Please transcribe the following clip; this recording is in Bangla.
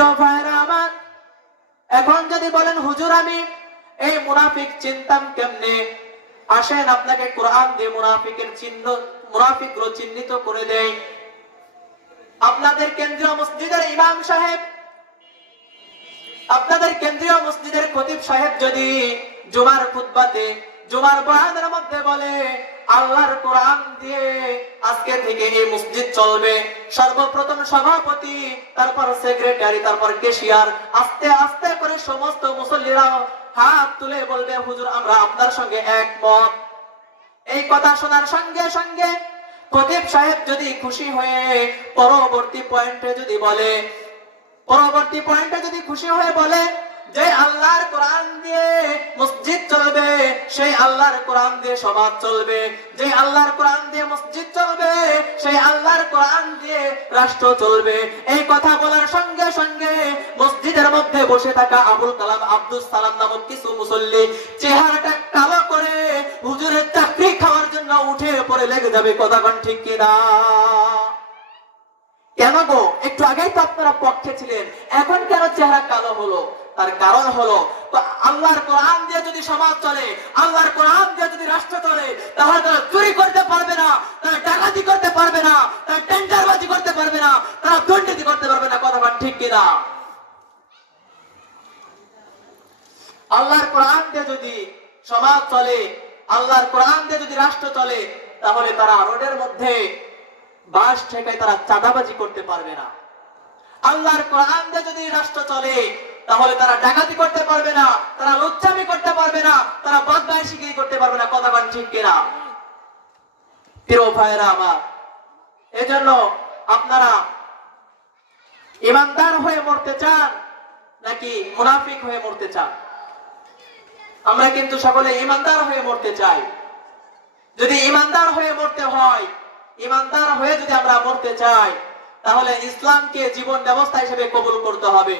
প্রিয় ভাইরা আমার, এখন যদি বলেন হুজুর আমি এই মুনাফিক চিনতাম কেমনে, আসেন আপনাকে কোরআন দিয়ে মুনাফিকের চিহ্ন, মুনাফিকগুলো চিহ্নিত করে দেই। আপনাদের কেন্দ্রীয় মসজিদের ইমাম সাহেব, আপনাদের কেন্দ্রীয় মসজিদের খতিব সাহেব যদি জুমার খুতবাতে, জুমার বয়ানের মধ্যে বলে আল্লাহর কোরআন দিয়ে আজকে থেকে এই মসজিদ চলবে, সর্বপ্রথম সভাপতি, তারপর সেক্রেটারি, তারপর ক্যাশিয়ার, আস্তে আস্তে করে সমস্ত মুসল্লিরা হাত তুলে বলবে হুজুর আমরা আপনার সঙ্গে একমত। এই কথা শোনার সঙ্গে সঙ্গে খতিব সাহেব যদি খুশি হয়ে পরবর্তী পয়েন্টে যদি খুশি হয়ে বলে যে আল্লাহর কোরআন দিয়ে মসজিদ চলবে, সেই আল্লাহর কোরআন দিয়ে সমাজ চলবে, যে আল্লাহর কোরআন দিয়ে মসজিদ চলবে, সেই আল্লাহর কোরআন দিয়ে রাষ্ট্র চলবে, এই কথা বলার সঙ্গে সঙ্গে মসজিদের মধ্যে বসে থাকা আবুল কালাম, আব্দুল সালাম নামক কিছু মুসল্লি চেহারাটা কালো করে হুজুরের চাকরি খাওয়ার জন্য উঠে পড়ে লেগে যাবে। কথা কোন ঠিক কিনা? কেন গো? একটু আগেই তো আপনারা পক্ষে ছিলেন, এখন কেন চেহারা কালো হলো? তার কারণ হলো আল্লাহর কোরআন দিয়ে যদি সমাজ চলে, আল্লাহর কোরআন দিয়ে যদি রাষ্ট্র চলে, তাহলে তারা চুরি করতে পারবে না, তারা ডাকাতি করতে পারবে না, তারা টেন্ডারবাজি করতে পারবে না, তারা দুর্নীতি করতে পারবে না। কথা ঠিক কিনা? আল্লাহর কোরআন দিয়ে যদি সমাজ চলে, আল্লাহর কোরআন দিয়ে যদি রাষ্ট্র চলে, তাহলে তারা রোডের মধ্যে বাস ঠেকায় তারা চাঁদাবাজি করতে পারবে না। আল্লাহর কোরআন দিয়ে যদি রাষ্ট্র চলে, তাহলে তারা ডাকাতি করতে পারবে না, তারা লুচ্চামি করতে পারবে না, তারা বদমাইশিগিরি করতে পারবে না। কথা বলেন ঠিক কিনা? প্রিয় ভাইরা আমার, এজন্য আপনারা ইমানদার হয়ে মরতে চান নাকি মুনাফিক হয়ে মরতে চান? আমরা কিন্তু সকলে ইমানদার হয়ে মরতে চাই। যদি ইমানদার হয়ে মরতে হয়, ইমানদার হয়ে যদি আমরা মরতে চাই, তাহলে ইসলামকে জীবন ব্যবস্থা হিসেবে কবুল করতে হবে।